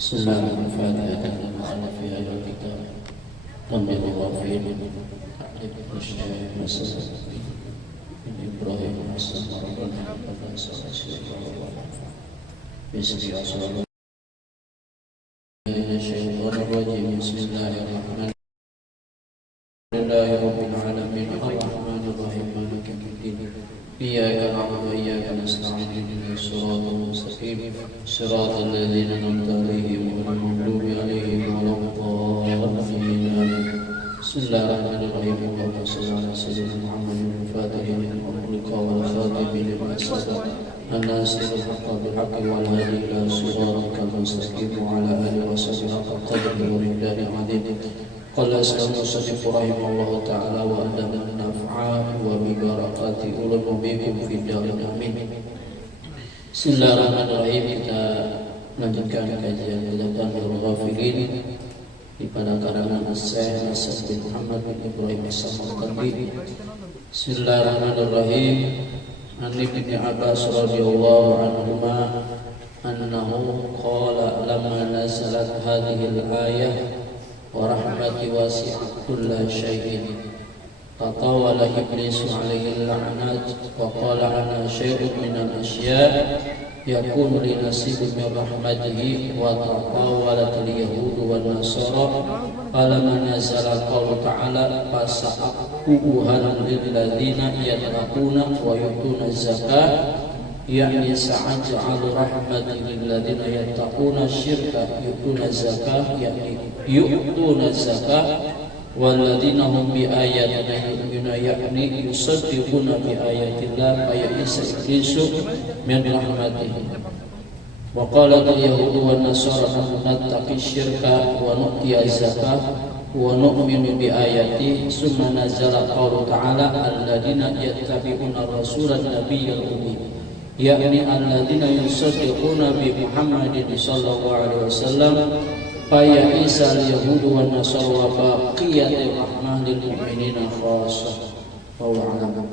Bismillah al-Fatihah al-Mu'allaf fi hadal kitab Tambil Wafid Ibn Syekh Masad bin Ibrahim Hasan Rabbana pada saat Bismillah Bismillahirrahmanirrahim Bismillahirrahmanirrahim Rabbil alamin ar-rahmanir rahim maliki yaumiddin iyyaka na'budu wa iyyaka nasta'in ihdinas siratal mustaqim siratal ladzina an'amta 'alaihim ghairil maghdubi 'alaihim waladdallin. Bismillahirrahmanirrahim. Allahumma shalli 'ala sayyidina Muhammadin al-Fatih lima ughliqa wal khatimi lima sabaqa an-nasiril haqqi bil haqqi wal hadi ila siratal mustaqim wa 'ala alihi wa sahbihi haqqa qadrihi wa miqdarihi 'azim. Qala as-musannif rahimahullahu ta'ala wa adana naf'a wa bi barakati ulul bikum fi darin amin. Bismillahirrahmanirrahim. Kita lanjutkan kajian Bidatan Al-Ghafilin di pada karangan Syekh Masad bin Muhammad bin Ibrahim As-Samarqandi. Bismillahirrahmanirrahim. An Ibnu Abbas radhiyallahu anhuma annahu qala lamma nazalat hadhihi al-ayah wa rahmati wasi'at kulla syai'in tatawala iblisu alaihi la'nat wa qala ana syai'un minal asya' yakunu li nasibun min rahmatihi wa tatawalat al-yahudu wan nasara falamma nazala qawlu ta'ala fasa'aquhan lil ladzina yattaquna wa yu'tuna zakah yakni sa'aj'alu rahmati lil ladzina yattaquna syirka yu'tuna zakah yakni yu'tuna zakah walladzina hum bi ayatina yu'minuna yakni yusaddiquna bi ayatillah fa ya'isa iblisu min rahmatihi wa qalat al-yahudu wan nasara nattaqi syirka wa nu'ti zakah wa nu'minu bi ayati summa nazala qawlu ta'ala alladzina yattabi'una rasulan nabiyyal ummi yakni alladzina yusaddiquna bi Muhammadin sallallahu alaihi wasallam fa ya'isa al-yahudu wan nasara wa baqiyatir rahmah lil mu'minina khassah. Wallahu a'lam.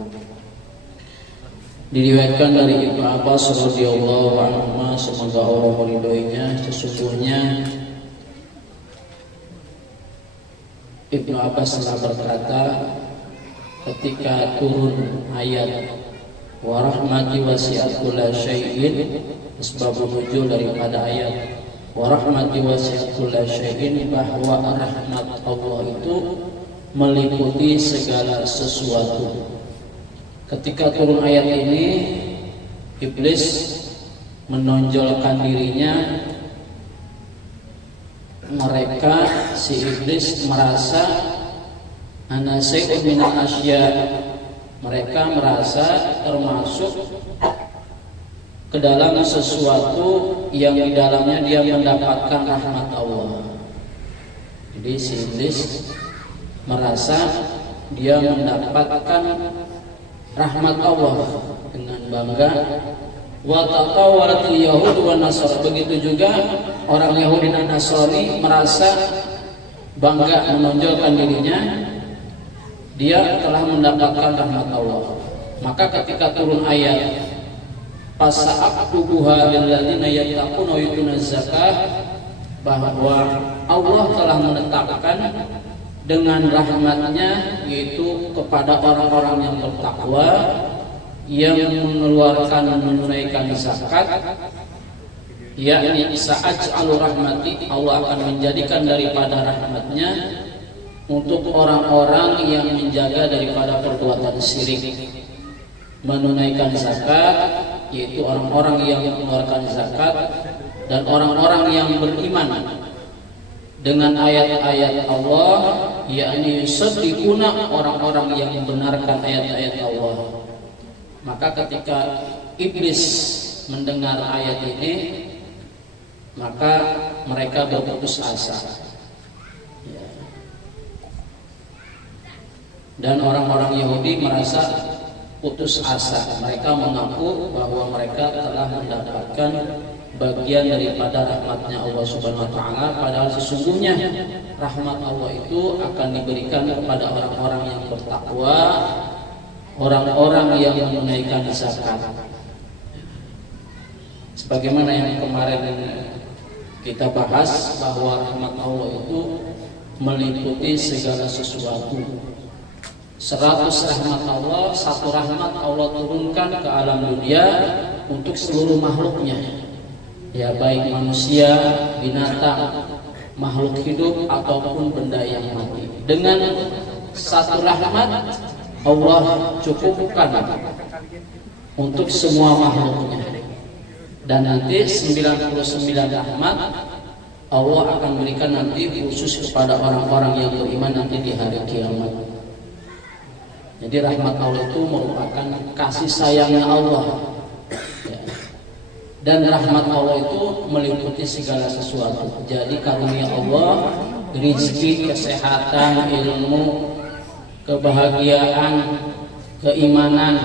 Diriwayatkan dari Ibnu Abbas radhiyallahu anhu, semoga Allah meridhoinya, sesungguhnya Ibnu Abbas telah berkata ketika turun ayat wa rahmati wasi'at kulla syai'in, sebab nuzul daripada ayat wa rahmati wasi'at kulla syai'in, bahwa rahmat Allah itu meliputi segala sesuatu. Ketika turun ayat ini, iblis menonjolkan dirinya. Mereka, si iblis merasa ana syai'un minal asya', mereka merasa termasuk ke dalam sesuatu yang di dalamnya dia mendapatkan rahmat Allah. Jadi si iblis merasa dia mendapatkan rahmat Allah dengan bangga. Wa tatawalatil yahud wan nasara, begitu juga orang Yahudi dan Nasrani merasa bangga menonjolkan dirinya, dia telah mendapatkan rahmat Allah. Maka ketika turun ayat fasa'aqtuha lil ladzina yattaquna wa yu'tuna zakah, bahwa Allah telah menetapkan dengan rahmatnya, yaitu kepada orang-orang yang bertakwa, yang mengeluarkan menunaikan zakat, yakni sa'aj'alu rahmati, Allah akan menjadikan daripada rahmatnya untuk orang-orang yang menjaga daripada perbuatan syirik, menunaikan zakat, yaitu orang-orang yang mengeluarkan zakat, dan orang-orang yang beriman dengan ayat-ayat Allah, yakni yusaddiquna, orang-orang yang membenarkan ayat-ayat Allah. Maka ketika iblis mendengar ayat ini, maka mereka berputus asa. Dan orang-orang Yahudi merasa putus asa. Mereka mengaku bahwa mereka telah mendapatkan bagian daripada rahmatnya Allah Subhanahu wa ta'ala, padahal sesungguhnya rahmat Allah itu akan diberikan kepada orang-orang yang bertakwa, orang-orang yang menunaikan zakat. Sebagaimana yang kemarin kita bahas bahwa rahmat Allah itu meliputi segala sesuatu. 100 rahmat Allah, satu rahmat Allah turunkan ke alam dunia untuk seluruh makhluknya, ya baik manusia, binatang, makhluk hidup ataupun benda yang mati. Dengan satu rahmat Allah cukupkan untuk semua makhluknya. Dan nanti 99 rahmat Allah akan berikan nanti khusus kepada orang-orang yang beriman nanti di hari kiamat. Jadi rahmat Allah itu merupakan kasih sayangnya Allah, ya. Dan rahmat Allah itu meliputi segala sesuatu. Jadi karunia Allah, rezeki, kesehatan, ilmu, kebahagiaan, keimanan,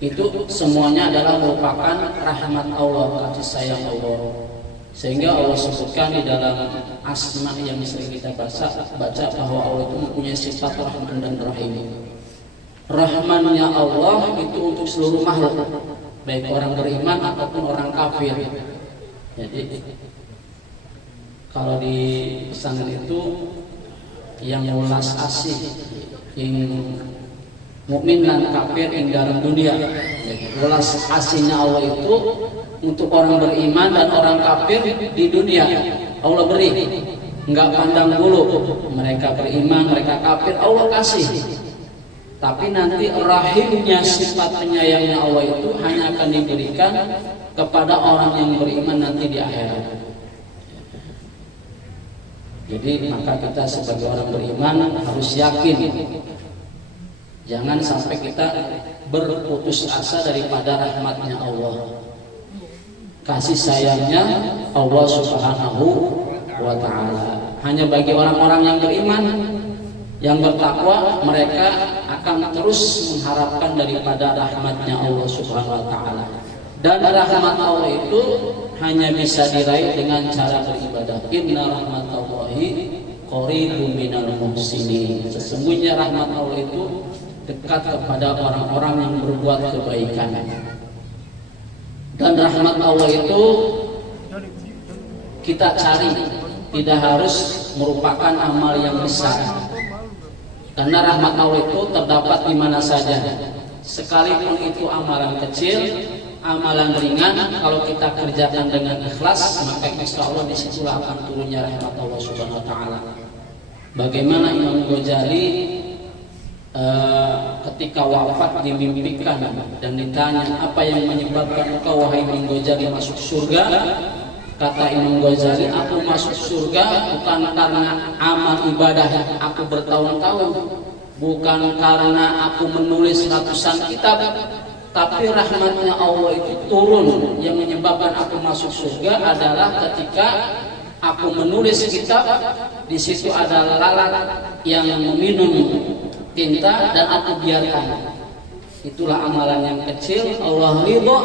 itu semuanya adalah merupakan rahmat Allah, kasih sayang Allah. Sehingga Allah sebutkan di dalam asma yang sering kita baca bahwa Allah itu mempunyai sifat Rahman dan Rahim. Rahmannya Allah itu untuk seluruh makhluk, baik orang beriman ataupun orang kafir. Jadi kalau di pesanan itu yang ulas asih, yang mukmin dan kafir ing dalam dunia. Ulas asihnya Allah itu untuk orang beriman dan orang kafir di dunia. Allah beri, enggak pandang bulu, mereka beriman, mereka kafir, Allah kasih. Tapi nanti rahimnya, sifat penyayangnya Allah itu hanya akan diberikan kepada orang yang beriman nanti di akhirat. Jadi maka kita sebagai orang beriman harus yakin, jangan sampai kita berputus asa daripada rahmatnya Allah, kasih sayangnya Allah Subhanahu wa ta'ala. Hanya bagi orang-orang yang beriman, yang bertakwa, mereka akan terus mengharapkan daripada rahmatnya Allah Subhanahu wa ta'ala. Dan rahmat Allah itu hanya bisa diraih dengan cara beribadah. Inna rahmatallahi qaribun minal muhsinin. Sesungguhnya rahmat Allah itu dekat kepada orang-orang yang berbuat kebaikan. Dan rahmat Allah itu kita cari, tidak harus merupakan amal yang besar. Karena rahmat Allah itu terdapat di mana saja. Sekalipun itu amalan kecil, amalan ringan, kalau kita kerjakan dengan ikhlas, maka insya Allah disitulah akan turunnya rahmat Allah Subhanahu wa ta'ala. Bagaimana Imam Ghazali ketika wafat dimimpikan dan ditanya, apa yang menyebabkan engkau wahai Imam Ghazali masuk surga? Kata Imam Ghazali, aku masuk surga bukan karena amal ibadah aku bertahun-tahun, bukan karena aku menulis ratusan kitab, tapi rahmatnya Allah itu turun. Yang menyebabkan aku masuk surga adalah ketika aku menulis kitab, di situ ada lalat yang meminum tinta dan aku biarkan. Itulah amalan yang kecil, Allah ridho.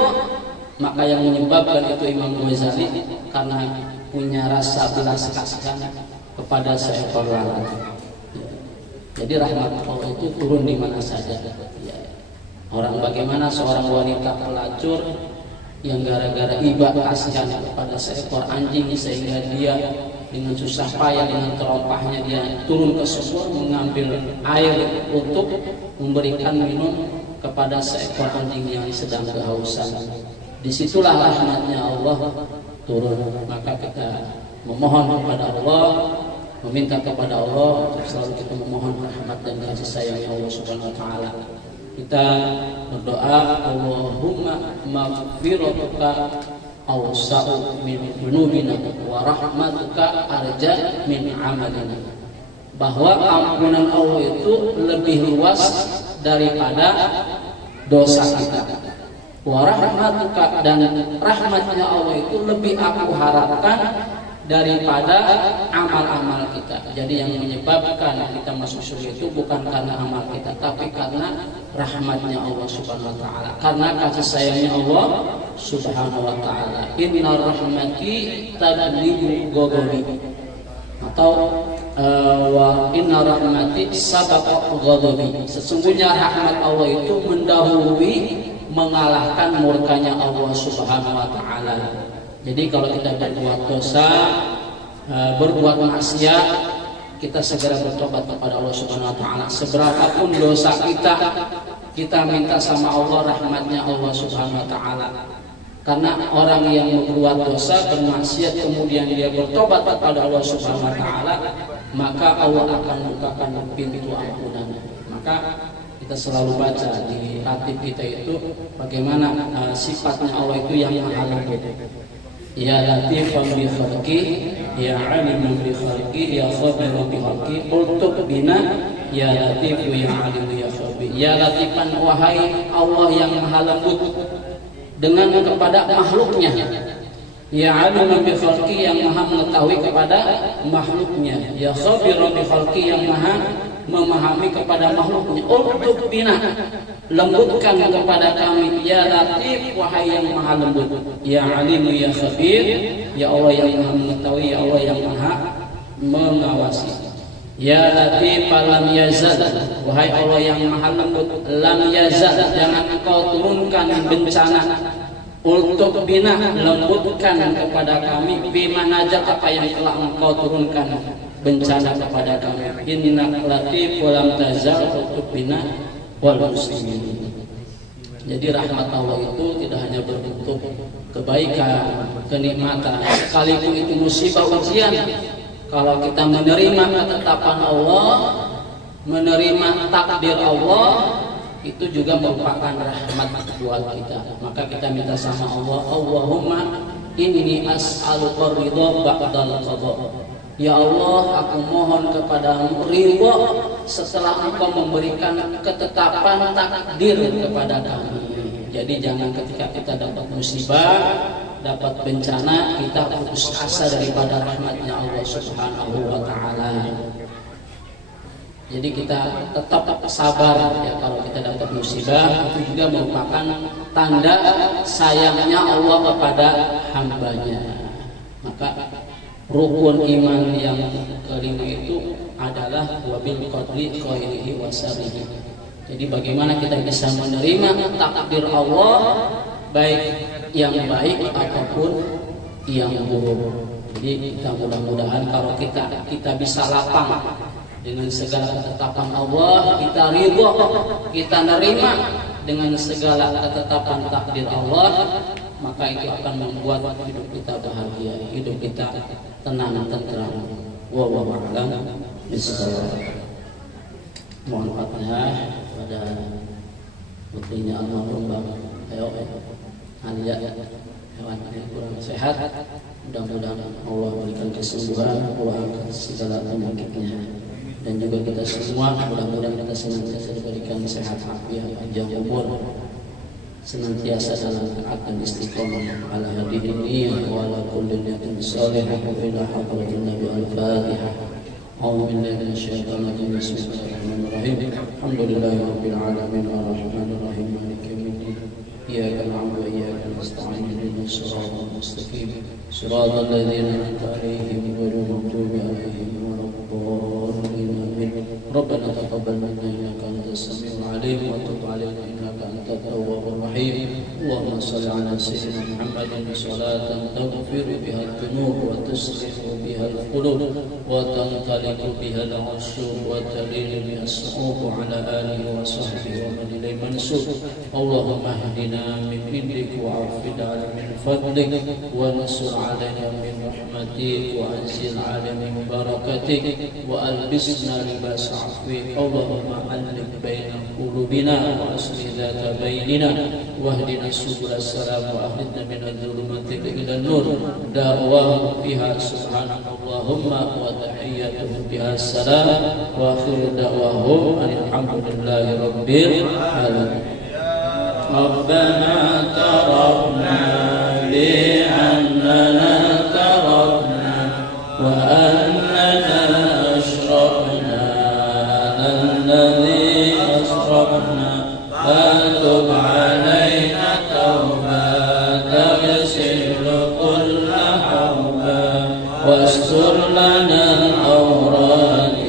Maka yang menyebabkan itu Imam Ghazali karena punya rasa belas kasihan kepada seekor lalat. Jadi rahmat Allah itu turun di mana saja. Orang bagaimana seorang wanita pelacur yang gara-gara iba kasihan kepada seekor anjing sehingga dia dengan susah payah, dengan terompahnya dia turun ke sumur mengambil air untuk memberikan minum kepada seekor anjing yang sedang kehausan. Disitulah rahmatnya Allah turun. Maka kita memohon kepada Allah, meminta kepada Allah untuk selalu kita memohon rahmat dan kasih sayangnya Allah Subhanahu wa ta'ala. Kita berdoa, Allahumma maghfiratuka awsa'u min dzunubina wa rahmatuka arja min amalina. Bahwa ampunan Allah itu lebih luas daripada dosa kita. Wa rahmatuka, dan rahmatnya Allah itu lebih aku harapkan daripada amal-amal kita. Jadi yang menyebabkan kita masuk surga itu bukan karena amal kita, tapi karena rahmatnya Allah Subhanahu wa ta'ala, karena kasih sayangnya Allah Subhanahu wa ta'ala. Inna rahmati taglibu ghadabi, atau wa inna rahmati sabaqa ghadabi. Sesungguhnya rahmat Allah itu mendahului, mengalahkan murkanya Allah Subhanahu wa ta'ala. Jadi kalau kita berbuat dosa, berbuat maksiat, kita segera bertobat kepada Allah Subhanahu wa taala. Seberapapun dosa kita minta sama Allah rahmatnya Allah Subhanahu wa taala. Karena orang yang berbuat dosa, bermaksiat, kemudian dia bertobat kepada Allah Subhanahu wa taala, maka Allah akan bukakan pintu ampunan. Maka kita selalu baca di ratib kita itu bagaimana sifatnya Allah itu yang maha lembut. Ya latifan bi khalqi, ya aliman bi khalqi, ya khabiran bi khalqi, ultuq bina, ya latifu ya alimu ya khabir. Ya latifan, wahai Allah yang maha lembut dengan kepada makhluknya, ya aliman bi khalqi, yang maha mengetahui kepada makhluknya, ya khabiran bi khalqi, yang maha memahami kepada makhluknya. Ultuq bina, lembutkan kepada kami, ya latif, wahai yang maha lembut, ya alimu ya khabir, ya Allah yang maha mengetahui, ya Allah yang maha mengawasi. Ya latif lam yazal, wahai Allah yang maha lembut, lam yazal, jangan engkau turunkan bencana. Ultuq bina, lembutkan kepada kami, bima najal, apa yang telah engkau turunkan bencana kepada kami. Inna latif walam tazal ultuq bina wal muslimin. Jadi rahmat Allah itu tidak hanya berbentuk kebaikan, kenikmatan, sekalipun itu musibah ujian. Kalau kita menerima ketetapan Allah, menerima takdir Allah, itu juga merupakan rahmat buat kita. Maka kita minta sama Allah, Allahumma inni as'aluka ridha ba'dal qada. Ya Allah, aku mohon kepadamu ridha setelah Engkau memberikan ketetapan takdir kepada kami. Jadi jangan ketika kita dapat musibah, dapat bencana, kita putus asa daripada rahmatnya Allah Subhanahu wa taala. Jadi kita tetap sabar ya, kalau kita dapat musibah, itu juga merupakan tanda sayangnya Allah kepada hambanya. Maka rukun iman yang kelima itu adalah wabil qadri khairihi wa syarrihi. Jadi bagaimana kita bisa menerima takdir Allah, baik yang baik ataupun yang buruk. Jadi kita mudah-mudahan kalau kita bisa lapang dengan segala ketetapan Allah, kita ridho, kita nerima dengan segala ketetapan takdir Allah, maka itu akan membuat hidup kita bahagia, hidup kita tenang, tentram. Wallahu a'lam bishawab. Mohon maafnya pada putrinya almarhum Bang Alia, hewan yang kurang sehat. Mudah-mudahan Allah berikan kesembuhan, Allah angkat segala penyakitnya. Dan juga kita semua mudah-mudahan kita senantiasa diberikan sehat afiat, panjang umur, senantiasa dalam taat dan istiqomah ala hadihi niyyah wa ala kulli niyatin shalihah wa ila hadratin nabi al-fatihah. A'udzu billahi minasyaitonir rajim. Bismillahirrahmanirrahim. Alhamdulillahi rabbil alamin arrahmanir rahim maliki yaumiddin. Iyyaka na'budu wa iyyaka nasta'in ihdinas siratal mustaqim siratal ladzina an'amta 'alaihim ghairil maghdubi 'alaihim waladdallin. ربنا تقبل منا انك انت السميع العليم وتب علينا انك انت التواب الرحيم. اللهم صل على سيدنا محمد صلاة تغفر بها الذنوب وتصلح بها القلوب وتنطلق بها العشوب وتلين بها الصعوب على اله وصحبه ومن اليه منسوب. اللهم اهدنا من عندك وعافنا من فضلك وانصر علينا من رحمتك وانزل علينا من بركتك والبسنا لباس عفوك. اللهم علق بين قلوبنا واصلح ذات بيننا واهدنا سبل السلام واخرجنا من الظلمات الى النور. دعواهم فيها سبحانك اللهم وتحياتهم بها السلام واخر دعواهم ان الحمد لله رب العالمين. ربنا تركنا بأننا تركنا وأننا أشركنا الذي أسرفنا فتب علينا توبة تغسل كل حوبة واستر لنا العورات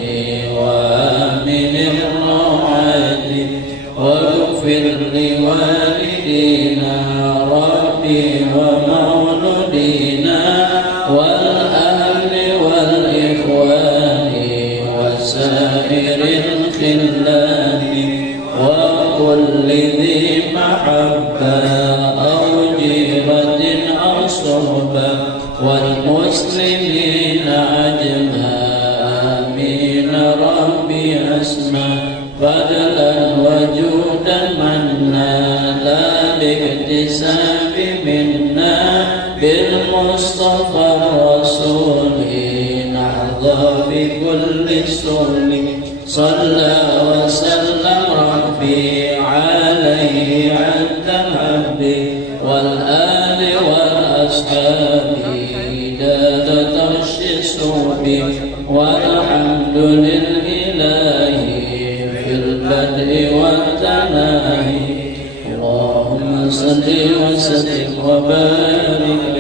وآمن الروعات واغفر لوالدينا ربي ومولودينا كل ذي محبة أو جيرة أو صحبة والمسلمين أجمعين ربي أسمع فضلا وجودا منا لا باكتساب منا بالمصطفى الرسول نحظى بكل سهل صلى وسلم ربي عليه عند حبي والآل والأصحاب داد تشسوا بي والحمد لله في البدء والتناهي اللهم صل وسلم وبارك